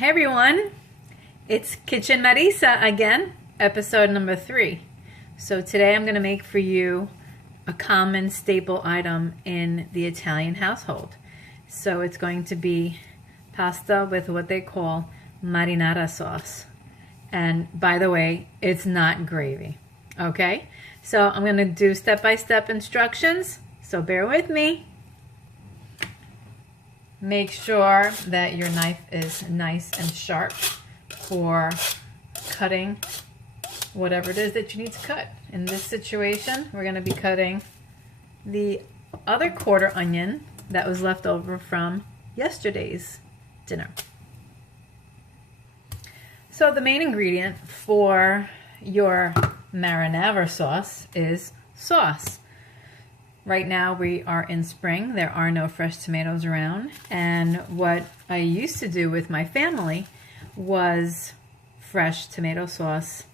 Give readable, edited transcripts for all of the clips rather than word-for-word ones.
Hey everyone, it's Kitchen Marisa again, episode number 3. So today I'm going to make for you a common staple item in the Italian household. So it's going to be pasta with what they call marinara sauce. And by the way, it's not gravy, okay? So I'm going to do step-by-step instructions, so bear with me. Make sure that your knife is nice and sharp for cutting whatever it is that you need to cut. In this situation, we're going to be cutting the other quarter onion that was left over from yesterday's dinner. So the main ingredient for your marinara sauce is sauce. Right now we are in spring. There are no fresh tomatoes around. And what I used to do with my family was fresh tomato sauce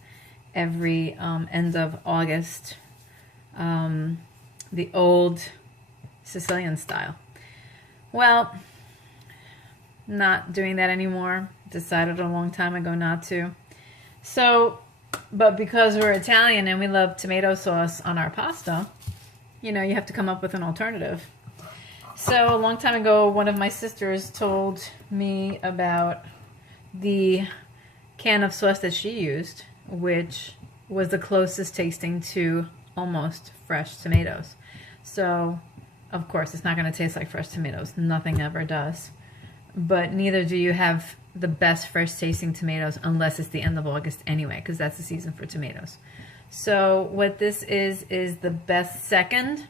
every end of August, the old Sicilian style. Well, not doing that anymore. Decided a long time ago not to. So, but because we're Italian and we love tomato sauce on our pasta, you know, you have to come up with an alternative. So a long time ago, one of my sisters told me about the can of sauce that she used, which was the closest tasting to almost fresh tomatoes. So, of course, it's not going to taste like fresh tomatoes. Nothing ever does. But neither do you have the best fresh tasting tomatoes unless it's the end of August anyway, because that's the season for tomatoes. So what this is the best second,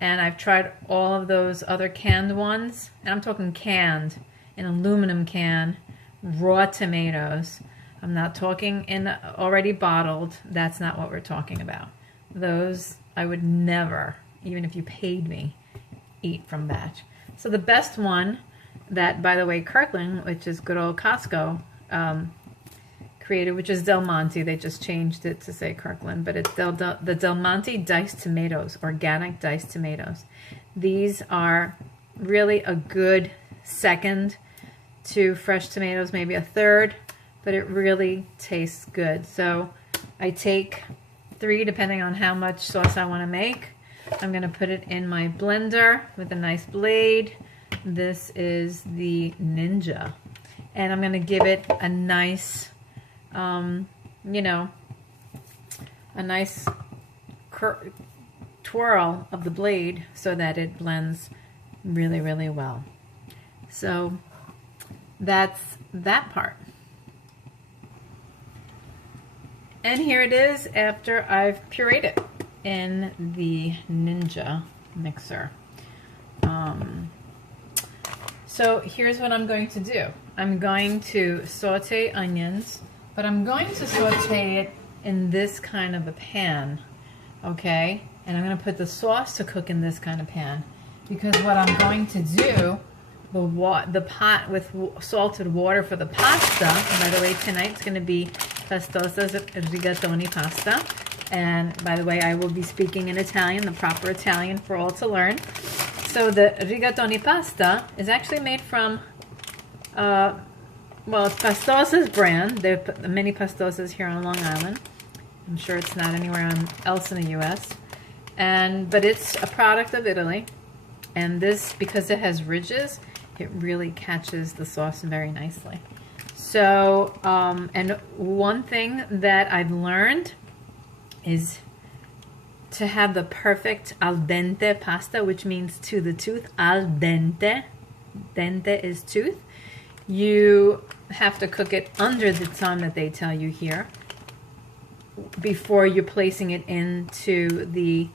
and I've tried all of those other canned ones, and I'm talking canned, an aluminum can, raw tomatoes. I'm not talking in already bottled. That's not what we're talking about. Those I would never, even if you paid me, eat from batch. So the best one that, by the way, Kirkland, which is good old Costco, created, which is Del Monte. They just changed it to say Kirkland, but it's the Del Monte diced tomatoes, organic diced tomatoes. These are really a good second to fresh tomatoes, maybe a third, but it really tastes good. So I take 3, depending on how much sauce I want to make. I'm going to put it in my blender with a nice blade. This is the Ninja, and I'm going to give it a nice you know, a nice twirl of the blade so that it blends really, really well. So that's that part. And here it is after I've pureed it in the Ninja mixer. So here's what I'm going to do. I'm going to saute onions, but I'm going to saute it in this kind of a pan, okay? And I'm going to put the sauce to cook in this kind of pan, because what I'm going to do, the pot with salted water for the pasta, by the way, tonight's going to be pastosa's rigatoni pasta. And by the way, I will be speaking in Italian, the proper Italian for all to learn. So the rigatoni pasta is actually made from, well, it's Pastosa's brand. There are many Pastosas here on Long Island. I'm sure it's not anywhere else in the U.S. But it's a product of Italy. And this, because it has ridges, it really catches the sauce very nicely. So, and one thing that I've learned is to have the perfect al dente pasta, which means to the tooth. Al dente. Dente is tooth. You have to cook it under the time that they tell you here before you're placing it into the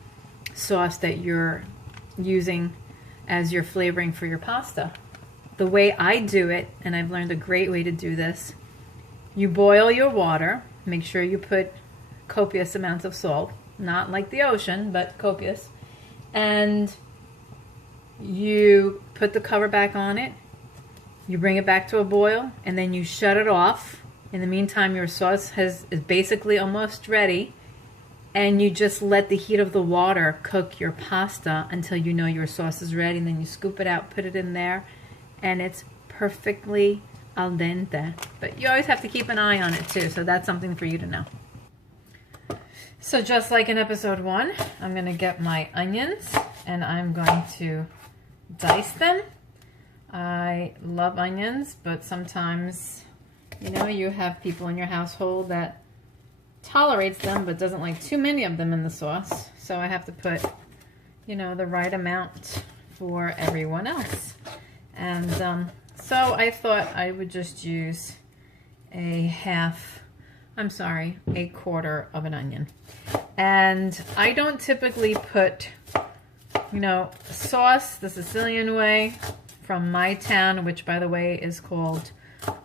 sauce that you're using as your flavoring for your pasta. The way I do it, and I've learned a great way to do this, you boil your water. Make sure you put copious amounts of salt, not like the ocean, but copious. And you put the cover back on it. You bring it back to a boil, and then you shut it off. In the meantime, your sauce is basically almost ready, and you just let the heat of the water cook your pasta until you know your sauce is ready, and then you scoop it out, put it in there, and it's perfectly al dente. But you always have to keep an eye on it too, so that's something for you to know. So just like in episode 1, I'm going to get my onions and I'm going to dice them. I love onions, but sometimes, you know, you have people in your household that tolerates them but doesn't like too many of them in the sauce. So I have to put, you know, the right amount for everyone else. And so I thought I would just use a quarter of an onion. And I don't typically put, you know, sauce the Sicilian way from my town, which by the way is called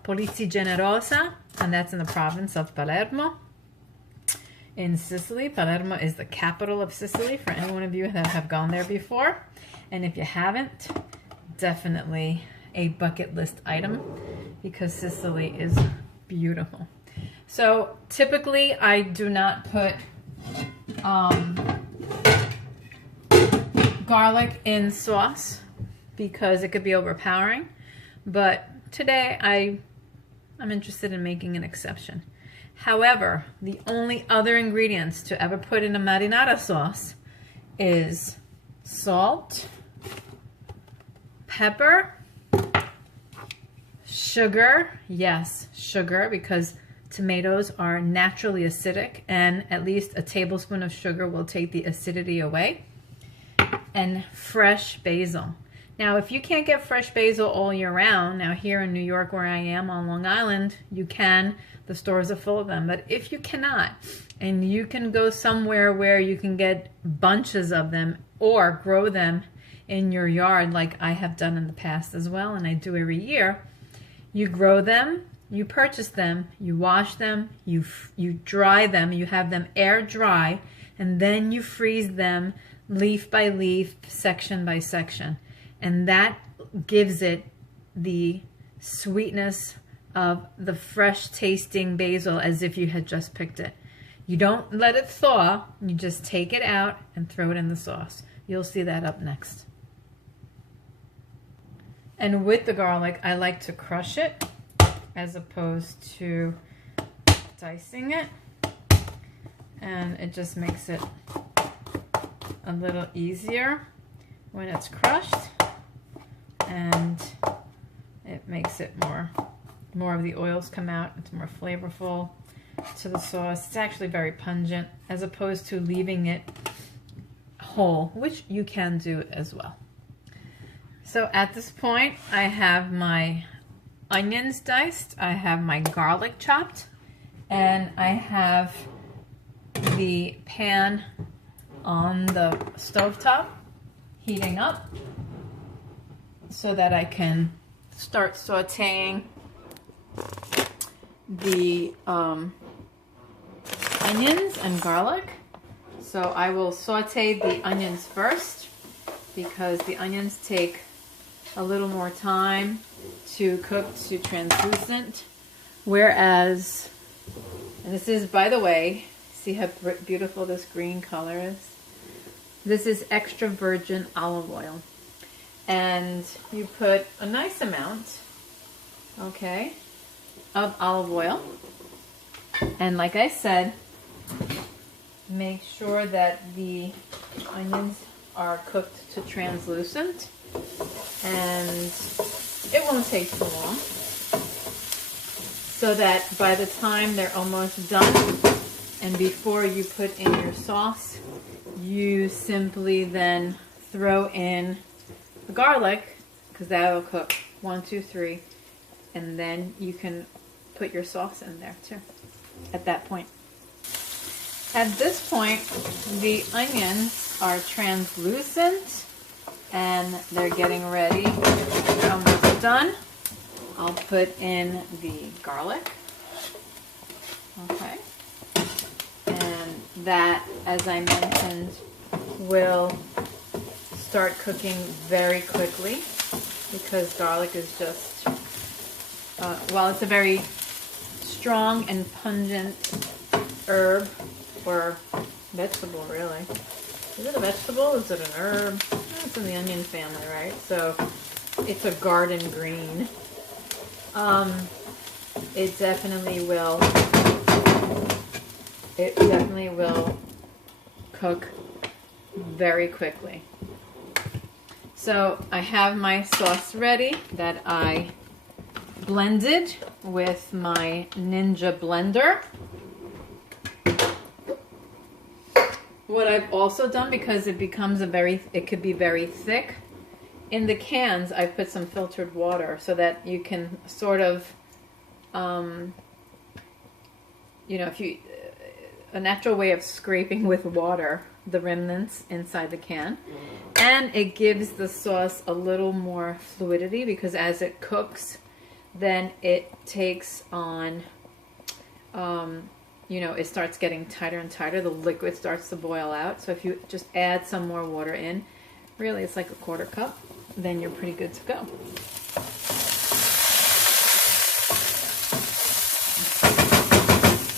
Polizzi Generosa, and that's in the province of Palermo in Sicily. Palermo is the capital of Sicily for any one of you that have gone there before. And if you haven't, definitely a bucket list item because Sicily is beautiful. So typically I do not put garlic in sauce because it could be overpowering. But today I'm interested in making an exception. However, the only other ingredients to ever put in a marinara sauce is salt, pepper, sugar, yes, sugar, because tomatoes are naturally acidic and at least a tablespoon of sugar will take the acidity away, and fresh basil. Now, if you can't get fresh basil all year round, now here in New York where I am on Long Island, you can. The stores are full of them. But if you cannot, and you can go somewhere where you can get bunches of them or grow them in your yard like I have done in the past as well, and I do every year, you grow them, you purchase them, you wash them, you dry them, you have them air dry, and then you freeze them leaf by leaf, section by section. And that gives it the sweetness of the fresh tasting basil as if you had just picked it. You don't let it thaw, you just take it out and throw it in the sauce. You'll see that up next. And with the garlic, I like to crush it as opposed to dicing it. And it just makes it a little easier when it's crushed. And it makes it more of the oils come out. It's more flavorful to the sauce. It's actually very pungent as opposed to leaving it whole, which you can do as well. So at this point, I have my onions diced, I have my garlic chopped, and I have the pan on the stovetop heating up so that I can start sauteing the onions and garlic. So I will saute the onions first because the onions take a little more time to cook to translucent, whereas, and this is, by the way, see how beautiful this green color is? This is extra virgin olive oil. And you put a nice amount, okay, of olive oil. And like I said, make sure that the onions are cooked to translucent. And it won't take too long. So that by the time they're almost done, and before you put in your sauce, you simply then throw in the garlic, because that will cook 1, 2, 3, and then you can put your sauce in there too at that point. At this point, the onions are translucent and they're getting ready. They're almost done. I'll put in the garlic. Okay. And that, as I mentioned, will start cooking very quickly because garlic is just, while it's a very strong and pungent herb or vegetable, really. Is it a vegetable? Is it an herb? It's in the onion family, right? So it's a garden green. it definitely will. It definitely will cook very quickly. So I have my sauce ready that I blended with my Ninja blender. What I've also done, because it could be very thick, in the cans I put some filtered water so that you can sort of, a natural way of scraping with water the remnants inside the can. And it gives the sauce a little more fluidity, because as it cooks, then it takes on, it starts getting tighter and tighter. The liquid starts to boil out. So if you just add some more water in, really it's like a quarter cup, then you're pretty good to go.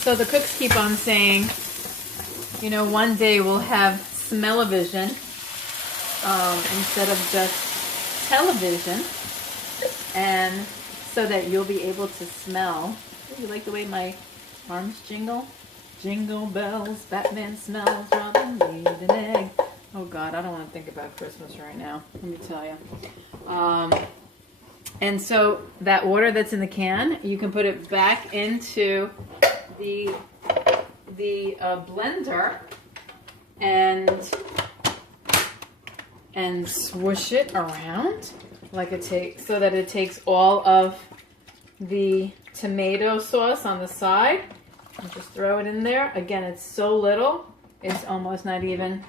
So the cooks keep on saying, one day we'll have smell-o-vision instead of just television, and so that you'll be able to smell. You like the way my arms jingle? Jingle bells, Batman smells, Robin laid an egg. Oh God, I don't want to think about Christmas right now, let me tell you. And so that water that's in the can, you can put it back into the blender and swoosh it around like so that it takes all of the tomato sauce on the side and just throw it in there. Again, it's so little, it's almost not even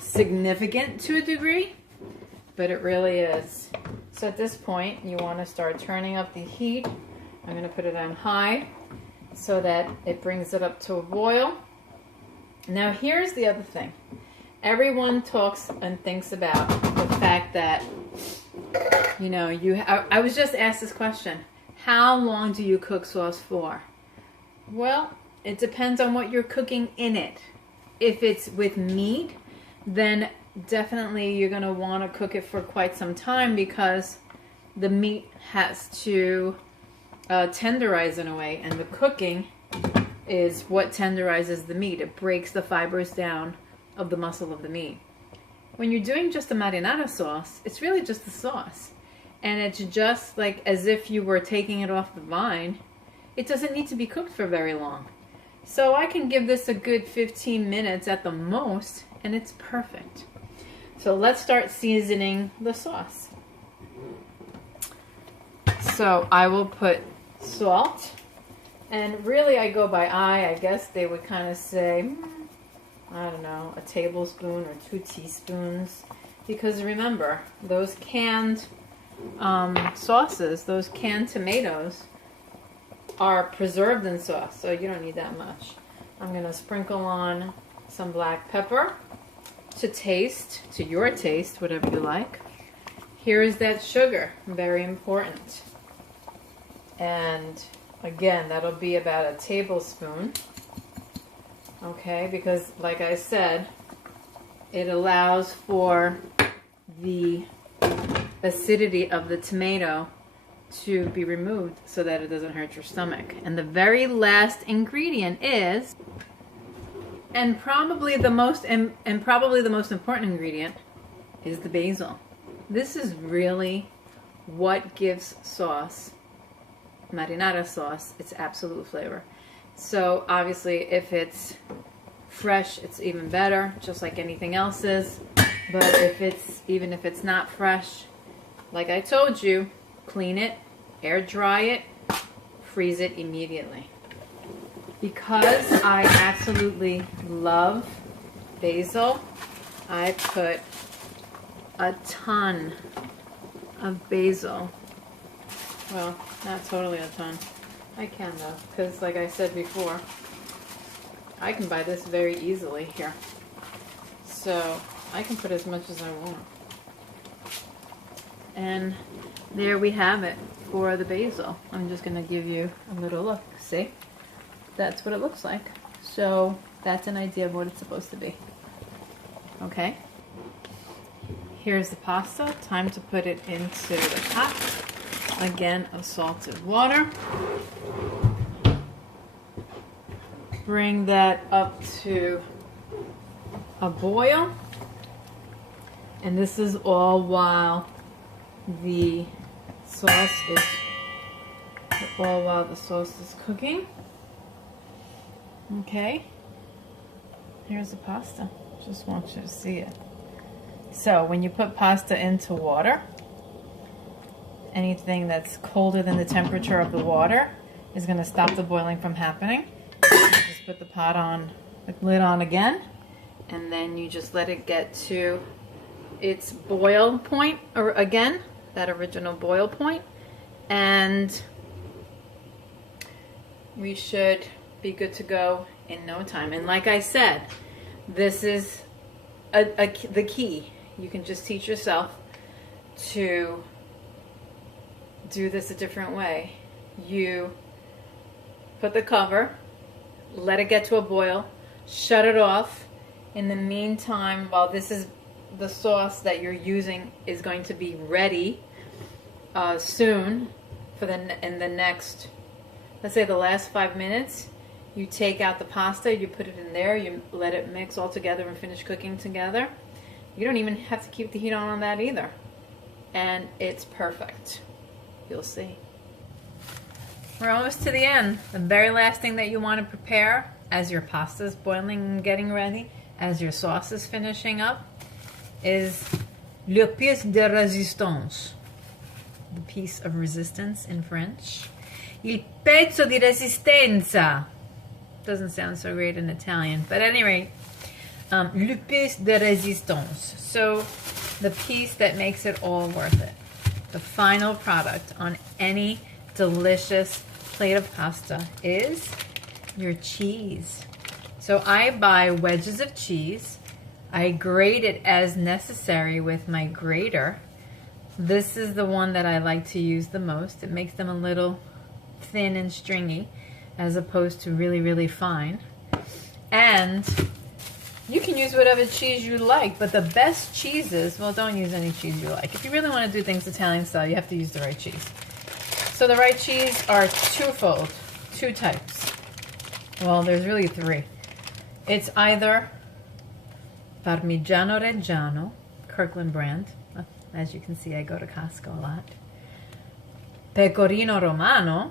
significant to a degree, but it really is. So at this point, you want to start turning up the heat. I'm going to put it on high so that it brings it up to a boil. Now here's the other thing. Everyone talks and thinks about the fact that, I was just asked this question. How long do you cook sauce for? Well, it depends on what you're cooking in it. If it's with meat, then definitely you're going to want to cook it for quite some time, because the meat has to tenderize in a way, and the cooking is what tenderizes the meat. It breaks the fibers down of the muscle of the meat. When you're doing just a marinara sauce, it's really just the sauce, and it's just like as if you were taking it off the vine. It doesn't need to be cooked for very long. So I can give this a good 15 minutes at the most, and it's perfect. So let's start seasoning the sauce. So I will put salt, and really I go by eye. I guess they would kind of say, I don't know, a tablespoon or 2 teaspoons, because remember, those canned sauces, those canned tomatoes are preserved in sauce, so you don't need that much. I'm going to sprinkle on some black pepper to taste, to your taste, whatever you like. Here is that sugar, very important. And again, that'll be about a tablespoon. Okay, because like I said, it allows for the acidity of the tomato to be removed so that it doesn't hurt your stomach. And the very last ingredient is, and probably the most important ingredient, is the basil. This is really what gives sauce, marinara sauce, its absolute flavor. So obviously if it's fresh, it's even better, just like anything else is. But even if it's not fresh, like I told you, clean it, air dry it, freeze it immediately. Because I absolutely love basil, I put a ton of basil. Well, not totally a ton. I can though, because like I said before, I can buy this very easily here. So I can put as much as I want. And there we have it for the basil. I'm just going to give you a little look. See? That's what it looks like. So that's an idea of what it's supposed to be. Okay? Here's the pasta. Time to put it into the pot. again of salted water. Bring that up to a boil. And this is all while the sauce is cooking. Okay. Here's the pasta. Just want you to see it. So when you put pasta into water, anything that's colder than the temperature of the water is going to stop the boiling from happening. You just put the pot on, the lid on again, and then you just let it get to its boil point, or again, that original boil point, and we should be good to go in no time. And like I said, this is the key. You can just teach yourself to do this a different way. You put the cover, let it get to a boil, shut it off. In the meantime, while this is the sauce that you're using is going to be ready soon, in the next, let's say the last 5 minutes, you take out the pasta, you put it in there, you let it mix all together and finish cooking together. You don't even have to keep the heat on that either. And it's perfect. You'll see. We're almost to the end. The very last thing that you want to prepare as your pasta is boiling and getting ready, as your sauce is finishing up, is le pièce de résistance. The piece of resistance in French. Il pezzo di resistenza. Doesn't sound so great in Italian, but at any rate, le pièce de résistance. So the piece that makes it all worth it. The final product on any delicious plate of pasta is your cheese. So I buy wedges of cheese. I grate it as necessary with my grater. This is the one that I like to use the most. It makes them a little thin and stringy as opposed to really, really fine. And you can use whatever cheese you like, but the best cheeses, well, don't use any cheese you like. If you really want to do things Italian style, you have to use the right cheese. So the right cheese are twofold, two types. Well, there's really three. It's either Parmigiano Reggiano, Kirkland brand. As you can see, I go to Costco a lot. Pecorino Romano,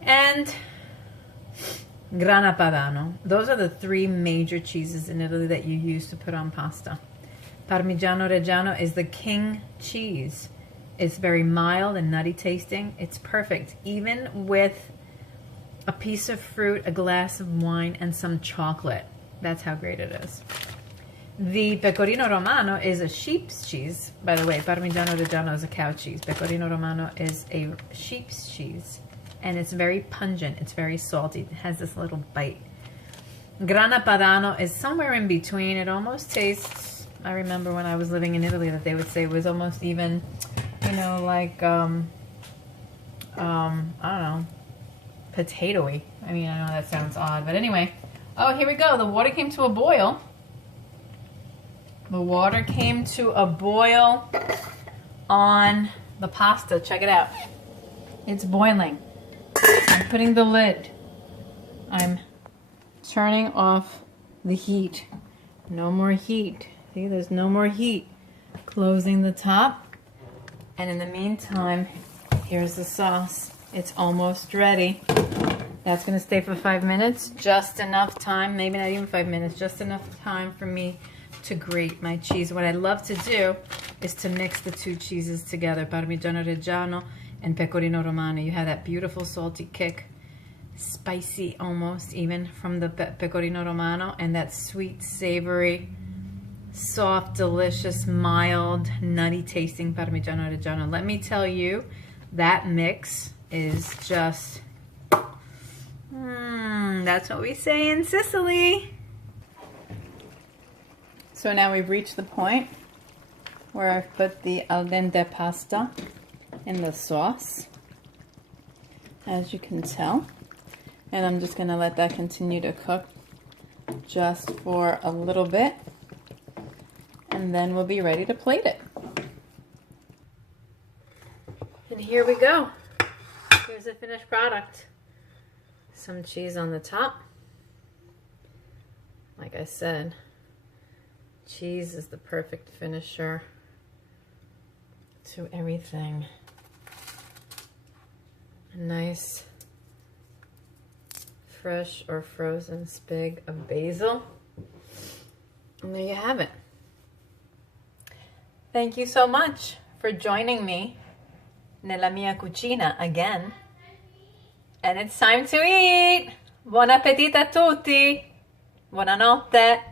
and Grana Padano. Those are the three major cheeses in Italy that you use to put on pasta. Parmigiano Reggiano is the king cheese. It's very mild and nutty tasting. It's perfect, even with a piece of fruit, a glass of wine, and some chocolate. That's how great it is. The Pecorino Romano is a sheep's cheese. By the way, Parmigiano Reggiano is a cow cheese. Pecorino Romano is a sheep's cheese. And it's very pungent. It's very salty. It has this little bite. Grana Padano is somewhere in between. It almost tastes, I remember when I was living in Italy that they would say it was almost even, you know, like, I don't know, potatoey. I mean, I know that sounds odd, but anyway. Oh, here we go. The water came to a boil. The water came to a boil on the pasta. Check it out. It's boiling. I'm putting the lid. I'm turning off the heat. No more heat. See, there's no more heat. Closing the top. And in the meantime, here's the sauce. It's almost ready. That's going to stay for 5 minutes. Just enough time, maybe not even 5 minutes, just enough time for me to grate my cheese. What I love to do is to mix the two cheeses together, Parmigiano Reggiano and Pecorino Romano. You have that beautiful salty kick, spicy almost even from the Pecorino Romano, and that sweet, savory, soft, delicious, mild, nutty tasting Parmigiano Reggiano. Let me tell you, that mix is just, that's what we say in Sicily. So now we've reached the point where I've put the al dente pasta in the sauce, as you can tell. And I'm just gonna let that continue to cook just for a little bit. And then we'll be ready to plate it. here we go. Here's the finished product. Some cheese on the top. Like I said, cheese is the perfect finisher to everything. A nice fresh or frozen sprig of basil. And there you have it. Thank you so much for joining me nella mia cucina again. And it's time to eat! Buon appetito a tutti! Buonanotte!